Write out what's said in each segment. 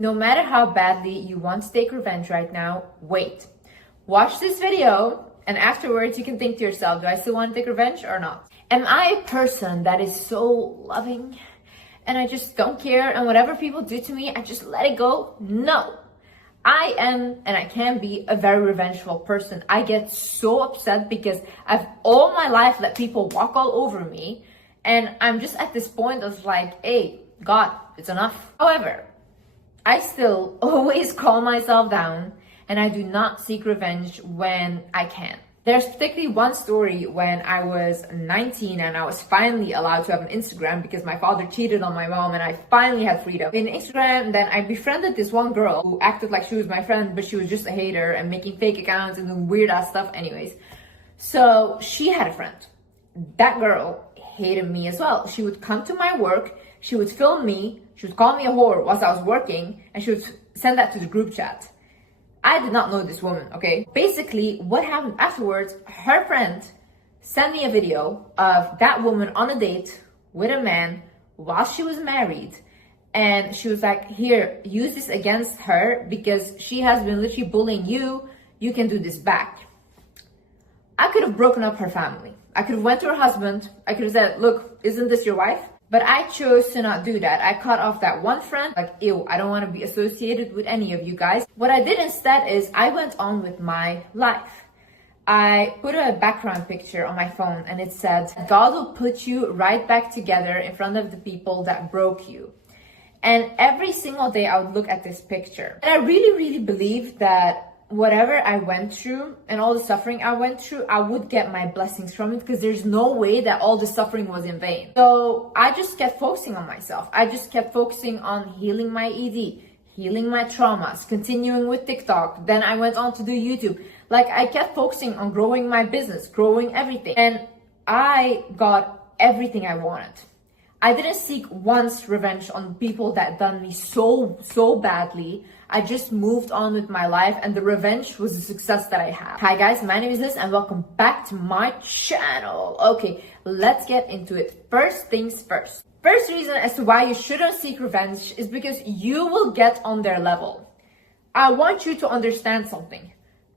No matter how badly you want to take revenge right now, wait. Watch this video and afterwards you can think to yourself, do I still want to take revenge or not? Am I a person that is so loving and I just don't care and whatever people do to me, I just let it go? No. I am, and I can be, a very revengeful person. I get so upset because I've all my life let people walk all over me, and I'm just at this point of like, hey, God, it's enough. However, I still always calm myself down, and I do not seek revenge when I can. There's particularly one story when I was 19 and I was finally allowed to have an Instagram because my father cheated on my mom and I finally had freedom. In Instagram, then I befriended this one girl who acted like she was my friend, but she was just a hater and making fake accounts and doing weird ass stuff anyways. So she had a friend. That girl hated me as well. She would come to my work, she would film me, she would call me a whore whilst I was working, and she would send that to the group chat. I did not know this woman, okay? Basically, what happened afterwards, her friend sent me a video of that woman on a date with a man while she was married. And she was like, here, use this against her because she has been literally bullying you. You can do this back. I could have broken up her family. I could have went to her husband. I could have said, look, isn't this your wife? But I chose to not do that. I cut off that one friend, like, ew, I don't want to be associated with any of you guys. What I did instead is I went on with my life. I put a background picture on my phone and it said, God will put you right back together in front of the people that broke you. And every single day I would look at this picture. And I really, really believe that whatever I went through and all the suffering I went through, I would get my blessings from it because there's no way that all the suffering was in vain. So I just kept focusing on myself. I just kept focusing on healing my ED, healing my traumas, continuing with TikTok. Then I went on to do YouTube. Like I kept focusing on growing my business, growing everything. And I got everything I wanted. I didn't seek once revenge on people that done me so badly. I just moved on with my life and the revenge was the success that I had. Hi guys, my name is Liz and welcome back to my channel. Okay, let's get into it. First things first. First reason as to why you shouldn't seek revenge is because you will get on their level. I want you to understand something.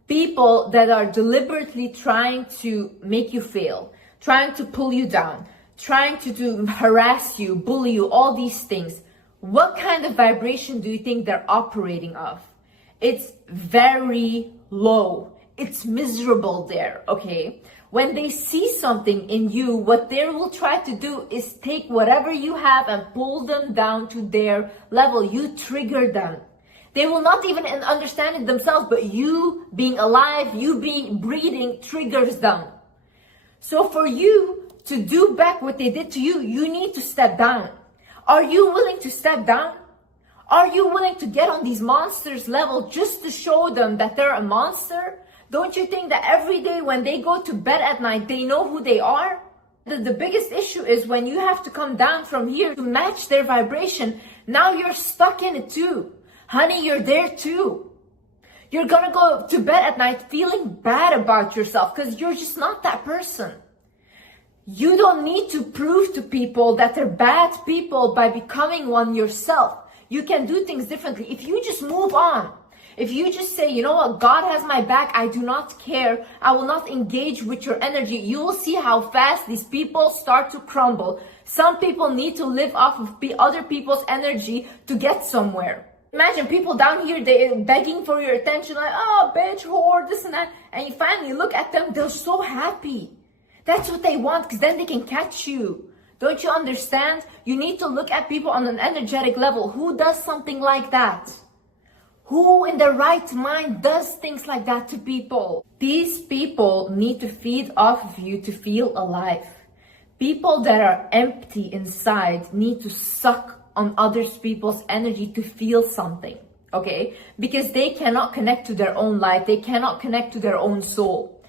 People that are deliberately trying to make you fail, trying to pull you down, trying to harass you, bully you, all these things. What kind of vibration do you think they're operating of? It's very low. It's miserable there, okay? When they see something in you, what they will try to do is take whatever you have and pull them down to their level. You trigger them. They will not even understand it themselves, but you being alive, you being breathing triggers them. So for you to do back what they did to you, you need to step down. Are you willing to step down? Are you willing to get on these monsters' level just to show them that they're a monster? Don't you think that every day when they go to bed at night, they know who they are? The biggest issue is when you have to come down from here to match their vibration. Now you're stuck in it too. Honey, you're there too. You're gonna go to bed at night feeling bad about yourself because you're just not that person. You don't need to prove to people that they're bad people by becoming one yourself. You can do things differently. If you just move on, if you just say, you know what, God has my back, I do not care, I will not engage with your energy, you will see how fast these people start to crumble. Some people need to live off of other people's energy to get somewhere. Imagine people down here, they're begging for your attention, like, oh, bitch, whore, this and that. And you finally look at them, they're so happy. That's what they want, because then they can catch you. Don't you understand? You need to look at people on an energetic level. Who does something like that? Who in their right mind does things like that to people? These people need to feed off of you to feel alive. People that are empty inside need to suck on other people's energy to feel something, okay? Because they cannot connect to their own life. They cannot connect to their own soul.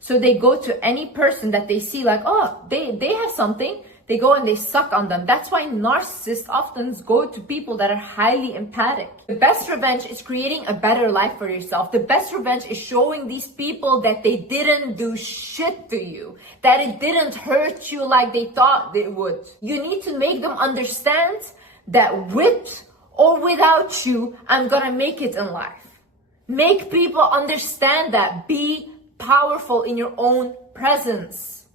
So they go to any person that they see like, oh, they have something. They go and they suck on them. That's why narcissists often go to people that are highly empathic. The best revenge is creating a better life for yourself. The best revenge is showing these people that they didn't do shit to you, that it didn't hurt you like they thought it would. You need to make them understand that with or without you, I'm gonna make it in life. Make people understand that. Be powerful in your own presence.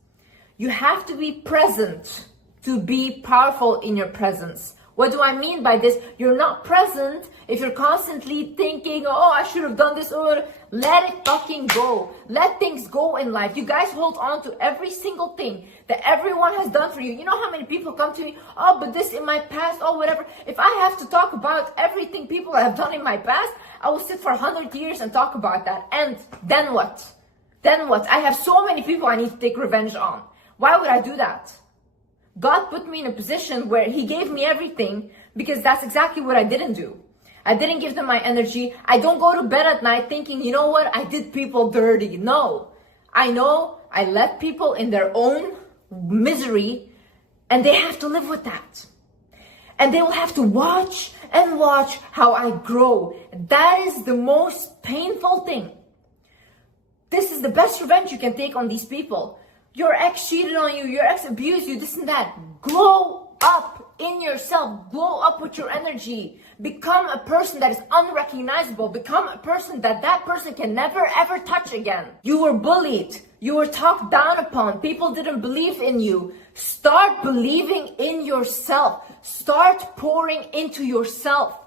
You have to be present to be powerful in your presence. What do I mean by this? You're not present if you're constantly thinking, oh, I should have done this, or let it fucking go. Let things go in life. You guys hold on to every single thing that everyone has done for you. You know how many people come to me, oh, but this in my past, oh, whatever. If I have to talk about everything people have done in my past, I will sit for 100 years and talk about that. And then what? Then what? I have so many people I need to take revenge on. Why would I do that? God put me in a position where He gave me everything because that's exactly what I didn't do. I didn't give them my energy. I don't go to bed at night thinking, you know what, I did people dirty. No, I know I let people in their own misery and they have to live with that. And they will have to watch and watch how I grow. That is the most painful thing. This is the best revenge you can take on these people. Your ex cheated on you, your ex abused you, this and that. Glow up in yourself. Glow up with your energy. Become a person that is unrecognizable. Become a person that person can never ever touch again. You were bullied. You were talked down upon. People didn't believe in you. Start believing in yourself. Start pouring into yourself.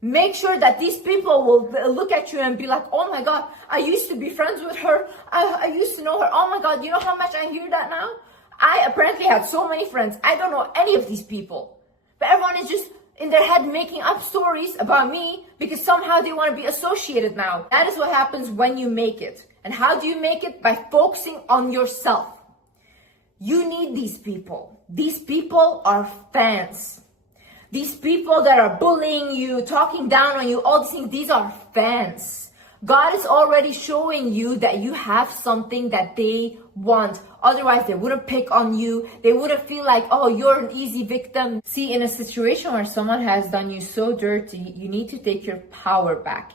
Make sure that these people will look at you and be like, oh my God, I used to be friends with her. I used to know her. Oh my God, you know how much I hear that now? I apparently had so many friends. I don't know any of these people. But everyone is just in their head making up stories about me because somehow they want to be associated now. That is what happens when you make it. And how do you make it? By focusing on yourself. You need these people. These people are fans. These people that are bullying you, talking down on you, all these things, these are fans. God is already showing you that you have something that they want. Otherwise, they wouldn't pick on you. They wouldn't feel like, oh, you're an easy victim. See, in a situation where someone has done you so dirty, you need to take your power back.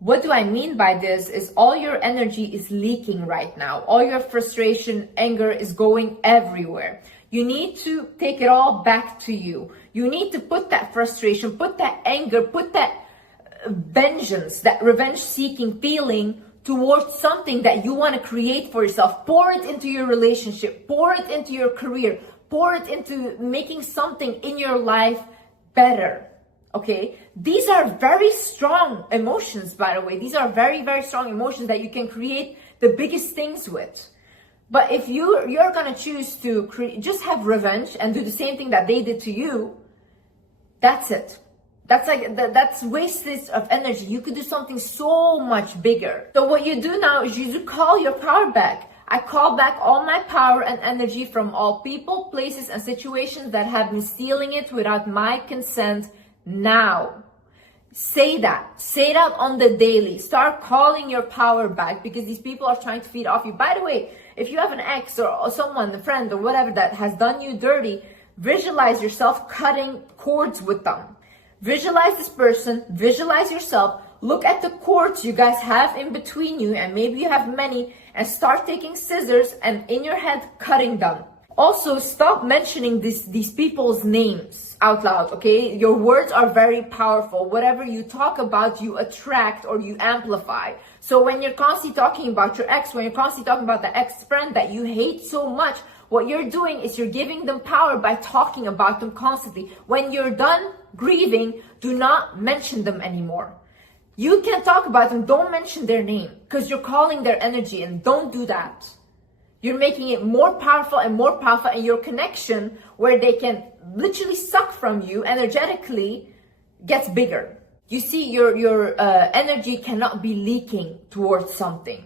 What do I mean by this is all your energy is leaking right now. All your frustration, anger is going everywhere. You need to take it all back to you. You need to put that frustration, put that anger, put that vengeance, that revenge-seeking feeling towards something that you want to create for yourself. Pour it into your relationship. Pour it into your career. Pour it into making something in your life better. Okay? These are very strong emotions, by the way. These are very, very strong emotions that you can create the biggest things with. But if you're going to choose to just have revenge and do the same thing that they did to you, that's it. That's wastage of energy. You could do something so much bigger. So what you do now is you call your power back. I call back all my power and energy from all people, places, and situations that have been stealing it without my consent now. Say that. Say that on the daily. Start calling your power back because these people are trying to feed off you. By the way, if you have an ex or someone, a friend or whatever that has done you dirty, visualize yourself cutting cords with them. Visualize this person, visualize yourself, look at the cords you guys have in between you, and maybe you have many, and start taking scissors and in your head cutting them. Also, stop mentioning these people's names out loud, okay? Your words are very powerful. Whatever you talk about, you attract or you amplify. So when you're constantly talking about your ex, when you're constantly talking about the ex-friend that you hate so much, what you're doing is you're giving them power by talking about them constantly. When you're done grieving, do not mention them anymore. You can talk about them, don't mention their name because you're calling their energy, and don't do that. You're making it more powerful, and your connection where they can literally suck from you energetically gets bigger. You see, your energy cannot be leaking towards something.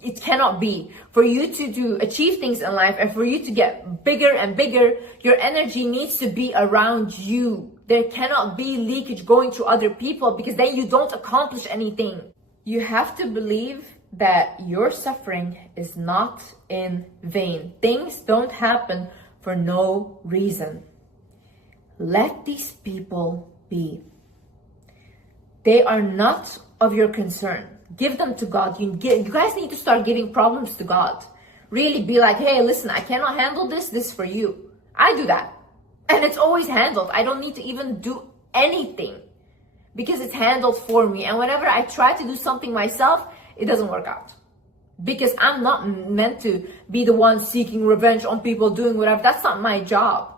It cannot be. For you to achieve things in life and for you to get bigger and bigger, your energy needs to be around you. There cannot be leakage going to other people because then you don't accomplish anything. You have to believe that your suffering is not in vain. Things don't happen for no reason. Let these people be. They are not of your concern. Give them to God. You guys need to start giving problems to God. Really be like, hey, listen, I cannot handle this. This is for you. I do that. And it's always handled. I don't need to even do anything because it's handled for me. And whenever I try to do something myself, it doesn't work out. Because I'm not meant to be the one seeking revenge on people doing whatever. That's not my job.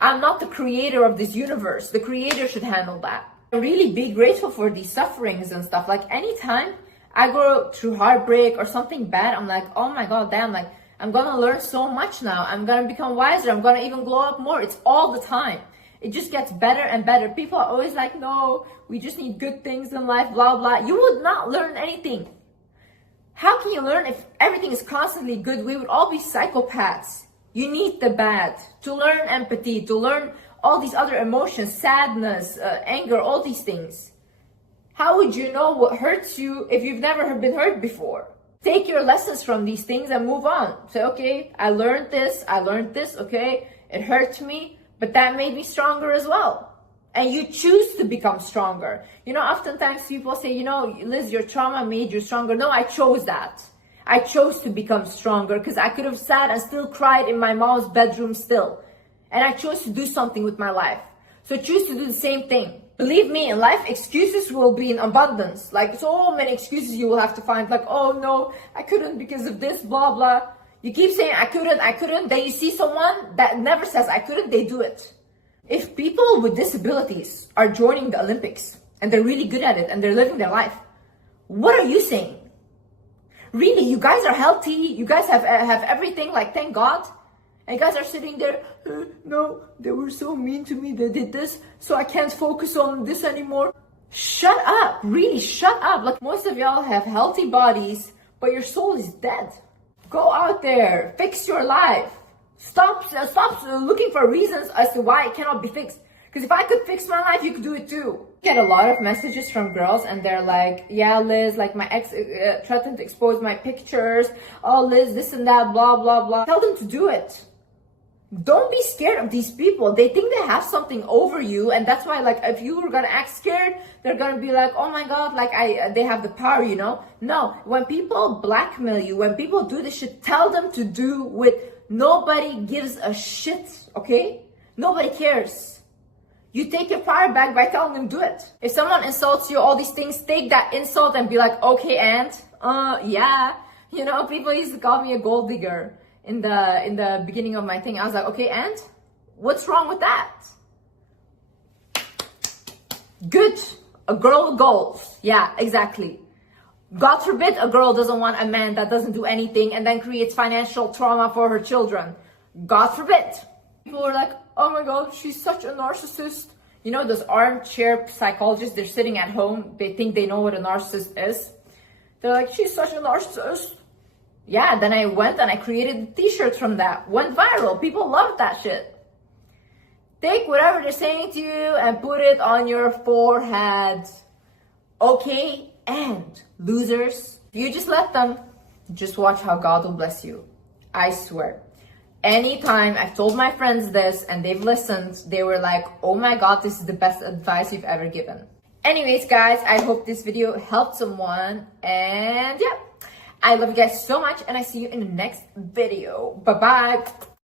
I'm not the creator of this universe. The creator should handle that. Really be grateful for these sufferings and stuff. Like anytime I go through heartbreak or something bad, I'm like, oh my God, damn, like I'm gonna learn so much now. I'm gonna become wiser. I'm gonna even glow up more. It's all the time. It just gets better and better. People are always like, no, we just need good things in life, blah, blah. You would not learn anything. How can you learn if everything is constantly good? We would all be psychopaths. You need the bad to learn empathy, to learn all these other emotions, sadness, anger, all these things. How would you know what hurts you if you've never been hurt before? Take your lessons from these things and move on. Say, okay, I learned this, okay, it hurt me, but that made me stronger as well. And you choose to become stronger. You know, oftentimes people say, you know, Liz, your trauma made you stronger. No, I chose that. I chose to become stronger because I could have sat and still cried in my mom's bedroom still. And I chose to do something with my life. So choose to do the same thing. Believe me, in life, excuses will be in abundance. Like so many excuses you will have to find. Like, oh no, I couldn't because of this, blah, blah. You keep saying, I couldn't. Then you see someone that never says, I couldn't, they do it. If people with disabilities are joining the Olympics and they're really good at it and they're living their life, what are you saying? Really, you guys are healthy, you guys have everything, like thank God. And you guys are sitting there, no, they were so mean to me, they did this, so I can't focus on this anymore. Shut up, really shut up. Like most of y'all have healthy bodies, but your soul is dead. Go out there, fix your life. Stop looking for reasons as to why it cannot be fixed. Because if I could fix my life, you could do it too. I get a lot of messages from girls and they're like, yeah, Liz, like my ex threatened to expose my pictures. Oh, Liz, this and that, blah, blah, blah. Tell them to do it. Don't be scared of these people. They think they have something over you. And that's why, like, if you were going to act scared, they're going to be like, oh my God, like they have the power, you know? No, when people blackmail you, when people do this shit, tell them to do with nobody gives a shit, okay? Nobody cares. You take your power back by telling them do it. If someone insults you, all these things, take that insult and be like, okay, and yeah. You know, people used to call me a gold digger in the beginning of my thing. I was like, okay, and what's wrong with that? Good. A girl with goals. Yeah, exactly. God forbid a girl doesn't want a man that doesn't do anything and then creates financial trauma for her children. God forbid. People are like, oh my God, she's such a narcissist. You know, those armchair psychologists, they're sitting at home. They think they know what a narcissist is. They're like, she's such a narcissist. Yeah, then I went and I created t-shirts from that. Went viral. People loved that shit. Take whatever they're saying to you and put it on your forehead. Okay? And losers, you just let them. Just watch how God will bless you. I swear. Anytime I've told my friends this and they've listened, they were like, oh my God, this is the best advice you've ever given. Anyways, guys, I hope this video helped someone. And yeah, I love you guys so much and I see you in the next video. Bye-bye.